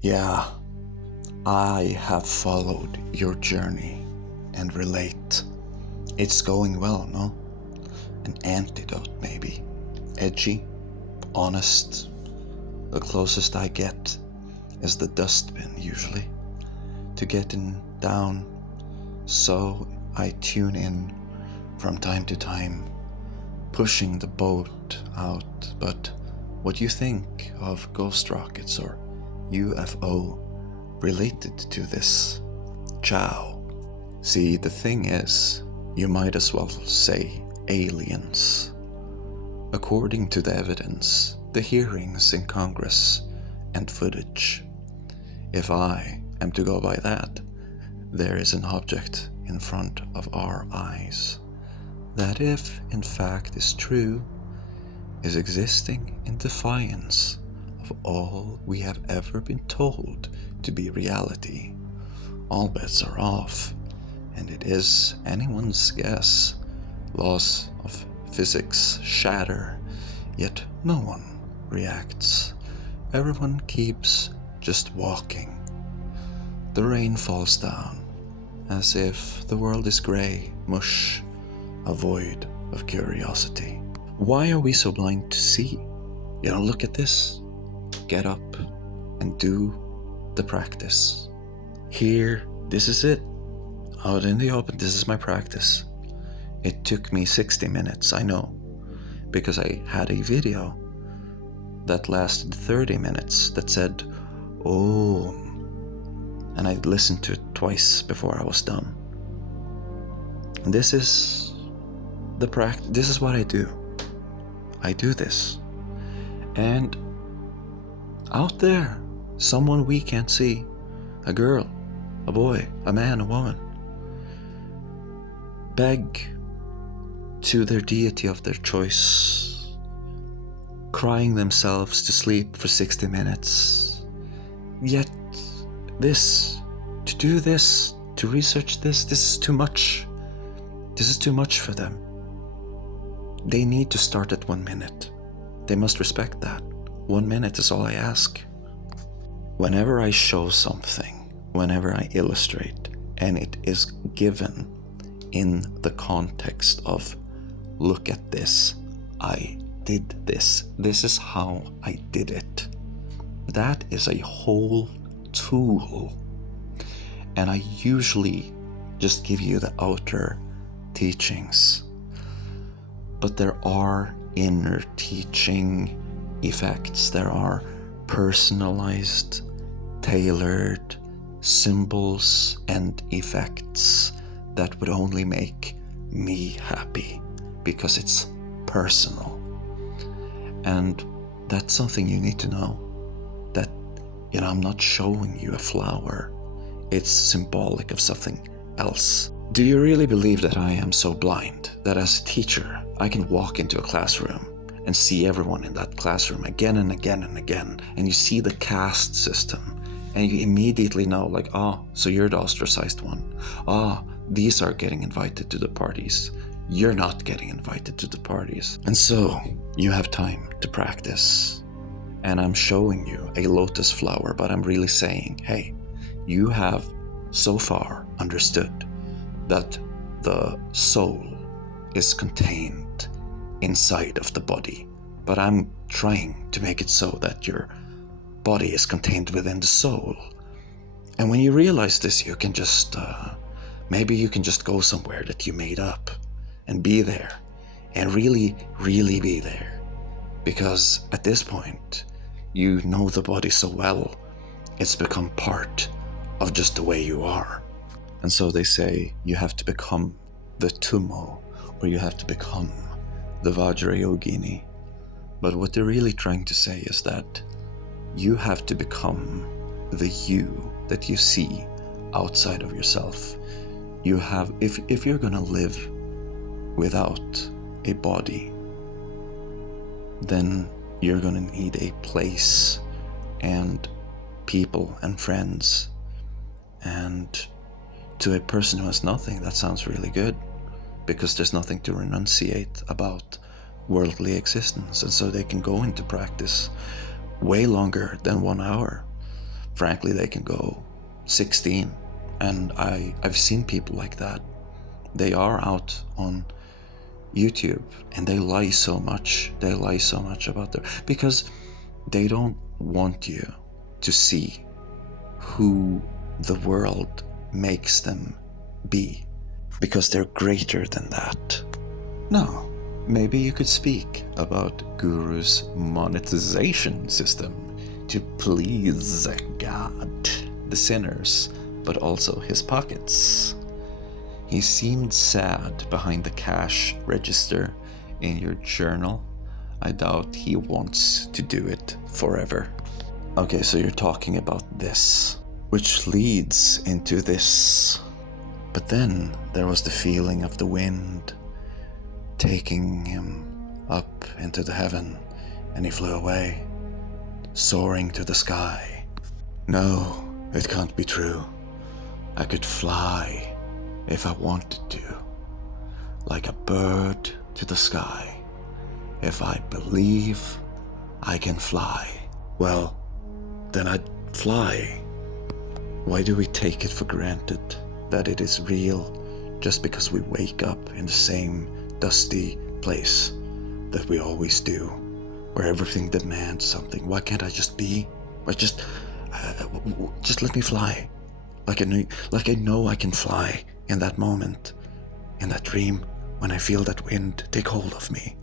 Yeah, I have followed your journey and relate. It's going well, no? An antidote, maybe. Edgy, honest. The closest I get is the dustbin, usually. To getting down, so I tune in from time to time, pushing the boat out. But what you think of ghost rockets or UFO related to this? Ciao. See, the thing is, you might as well say aliens. According to the evidence, the hearings in Congress, and footage, if I am to go by that, there is an object in front of our eyes that, if in fact is true, is existing in defiance of all we have ever been told to be reality. All bets are off, and it is anyone's guess. Laws of physics shatter, yet no one reacts. Everyone keeps just walking. The rain falls down, as if the world is grey, mush, a void of curiosity. Why are we so blind to see? Look at this. Get up and do the practice. Here, this is it. Out in the open, this is my practice. It took me 60 minutes, I know, because I had a video that lasted 30 minutes that said, "Oh," and I listened to it twice before I was done. And this is the practice. This is what I do. I do this. And out there, someone we can't see, a girl, a boy, a man, a woman, beg to their deity of their choice, crying themselves to sleep for 60 minutes. Yet to do this, to research this is too much. This is too much for them. They need to start at 1 minute. They must respect that. 1 minute is all I ask. Whenever I show something, whenever I illustrate, and it is given in the context of, look at this, I did this, this is how I did it. That is a whole tool. And I usually just give you the outer teachings. But there are inner teaching effects. There are personalized, tailored symbols and effects that would only make me happy because it's personal. And that's something you need to know. That, I'm not showing you a flower. It's symbolic of something else. Do you really believe that I am so blind that as a teacher, I can walk into a classroom and see everyone in that classroom again and again and again, and you see the caste system, and you immediately know, like, so you're the ostracized one. These are getting invited to the parties. You're not getting invited to the parties. And so, you have time to practice. And I'm showing you a lotus flower, but I'm really saying, hey, you have so far understood that the soul is contained inside of the body. But I'm trying to make it so that your body is contained within the soul. And when you realize this, you can just, maybe you can just go somewhere that you made up and be there and really, really be there. Because at this point, you know the body so well, it's become part of just the way you are. And so they say you have to become the Tummo, or you have to become the Vajrayogini. But what they're really trying to say is that you have to become the you that you see outside of yourself. You have, if you're gonna live without a body, then you're gonna need a place and people and friends. And to a person who has nothing, that sounds really good, because there's nothing to renunciate about worldly existence. And so they can go into practice way longer than 1 hour. frankly, they can go 16. And I've seen people like that. They are out on YouTube and they lie so much. They lie so much about their, because they don't want you to see who the world makes them be, because they're greater than that. Now, maybe you could speak about Guru's monetization system to please God, the sinners, but also his pockets. He seemed sad behind the cash register in your journal. I doubt he wants to do it forever. Okay, so you're talking about this, which leads into this. But then there was the feeling of the wind taking him up into the heaven, and he flew away, soaring to the sky. No, it can't be true. I could fly if I wanted to, like a bird to the sky. If I believe I can fly, well, then I'd fly. Why do we take it for granted that it is real just because we wake up in the same dusty place that we always do, where everything demands something? Why can't I just be? Or just let me fly, like I know I can fly in that moment, in that dream, when I feel that wind take hold of me.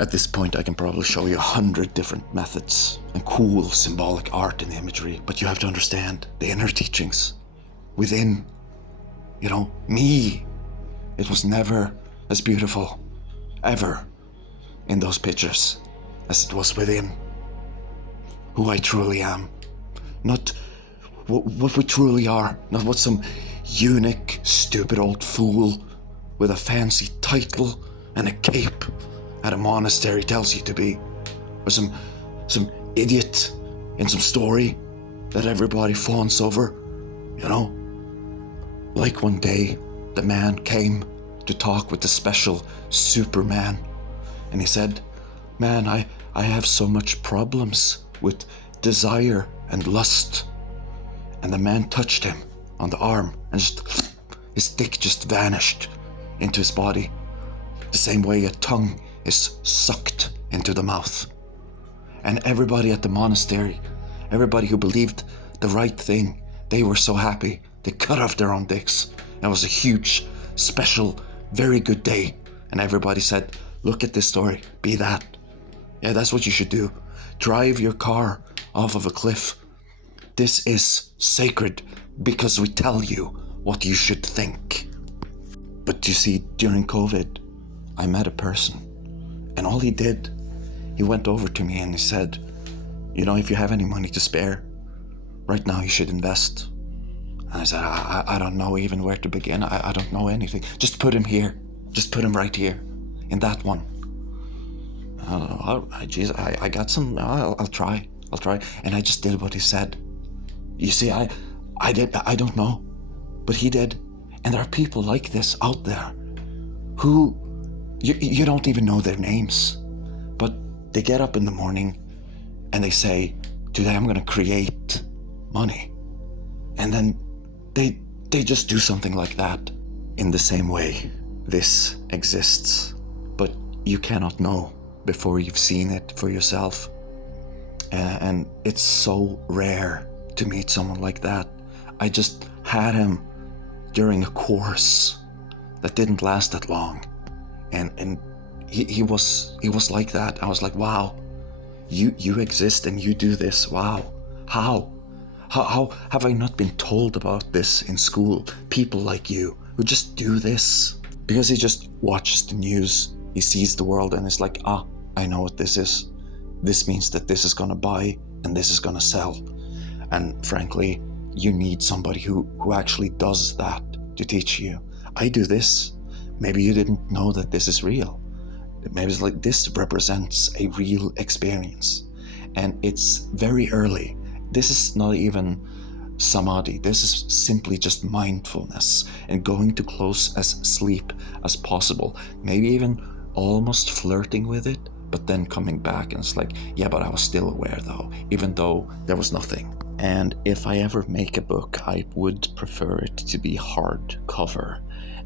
At this point, I can probably show you 100 different methods and cool symbolic art and imagery, but you have to understand the inner teachings within, me. It was never as beautiful, ever, in those pictures as it was within. Who I truly am. Not what we truly are. Not what some eunuch, stupid old fool with a fancy title and a cape at a monastery tells you to be. Or some idiot in some story that everybody fawns over, Like one day, the man came to talk with the special Superman, and he said, "Man, I have so much problems with desire and lust." And the man touched him on the arm, and his dick just vanished into his body, the same way a tongue is sucked into the mouth. And everybody at the monastery, everybody who believed the right thing, they were so happy. They cut off their own dicks. It was a huge, special, very good day. And everybody said, "Look at this story, be that." Yeah, that's what you should do. Drive your car off of a cliff. This is sacred because we tell you what you should think. But you see, during COVID, I met a person, and all he did, he went over to me and he said, "If you have any money to spare, right now you should invest." And I said, I don't know even where to begin. I don't know anything. Just put him here. Just put him right here, in that one. I don't know. I got some. I'll try. And I just did what he said. You see, I don't know, but he did. And there are people like this out there who you don't even know their names, but they get up in the morning and they say, "Today I'm going to create money," and then they just do something like that. In the same way, this exists, but you cannot know before you've seen it for yourself. And it's so rare to meet someone like that. I just had him during a course that didn't last that long, and he was like that. I was like, wow, you exist and you do this. Wow, how have I not been told about this in school? People like you who just do this. Because he just watches the news, he sees the world and it's like, I know what this is. This means that this is gonna buy and this is gonna sell. And frankly, you need somebody who actually does that to teach you. I do this. Maybe you didn't know that this is real. Maybe it's like this represents a real experience. And it's very early. This is not even samadhi. This is simply just mindfulness and going to close as sleep as possible. Maybe even almost flirting with it, but then coming back and it's like, yeah, but I was still aware though, even though there was nothing. And if I ever make a book, I would prefer it to be hardcover.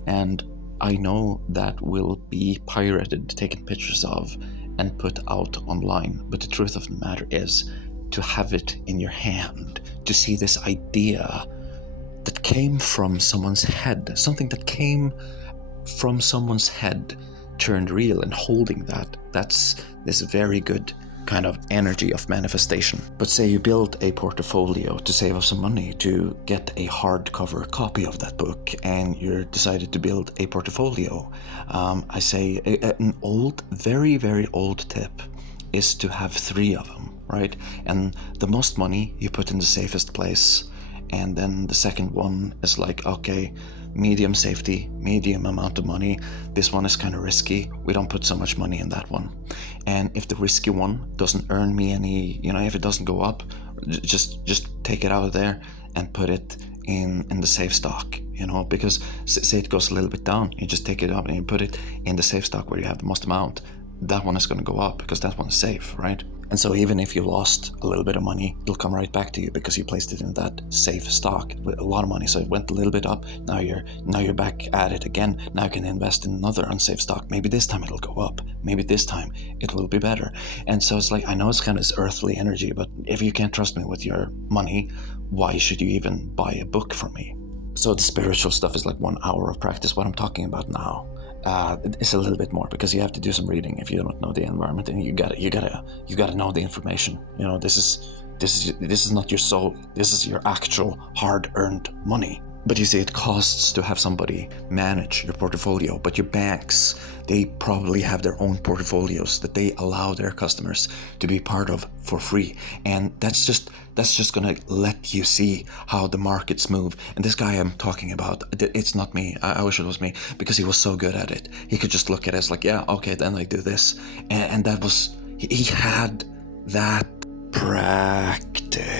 And I know that will be pirated, taken pictures of, and put out online. But the truth of the matter is to have it in your hand, to see this idea that came from someone's head, something that came from someone's head turned real, and holding that's this very good kind of energy of manifestation. But say you build a portfolio to save up some money to get a hardcover copy of that book, and you're decided to build a portfolio. I say an old, very, very old tip is to have 3 of them, right? And the most money you put in the safest place, and then the second one is like, okay, medium safety, medium amount of money. This one is kind of risky. We don't put so much money in that one. And if the risky one doesn't earn me any, if it doesn't go up, just take it out of there and put it in the safe stock, because say it goes a little bit down, you just take it up and you put it in the safe stock where you have the most amount. That one is going to go up because that one is safe, right? And so even if you lost a little bit of money, it'll come right back to you because you placed it in that safe stock with a lot of money. So it went a little bit up. Now you're back at it again. Now you can invest in another unsafe stock. Maybe this time it'll go up. Maybe this time it will be better. And so it's like, I know it's kind of this earthly energy, but if you can't trust me with your money, why should you even buy a book from me? So the spiritual stuff is like 1 hour of practice. What I'm talking about now, it's a little bit more because you have to do some reading if you don't know the environment, and you gotta know the information. This is not your soul. This is your actual hard-earned money. But you see, it costs to have somebody manage your portfolio. But your banks, they probably have their own portfolios that they allow their customers to be part of for free. And that's just gonna let you see how the markets move. And this guy I'm talking about, it's not me. I wish it was me, because he was so good at it. He could just look at it as like, yeah, okay, then I do this. And that was, he had that practice.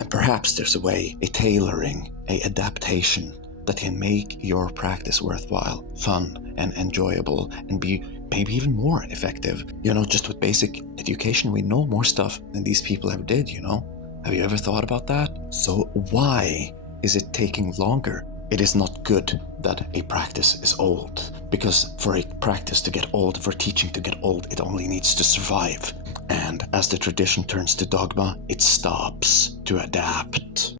And perhaps there's a way, a tailoring, a adaptation that can make your practice worthwhile, fun, and enjoyable, and be maybe even more effective. Just with basic education, we know more stuff than these people ever did, Have you ever thought about that? So why is it taking longer? It is not good that a practice is old, because for a practice to get old, for teaching to get old, it only needs to survive. And as the tradition turns to dogma, it stops to adapt.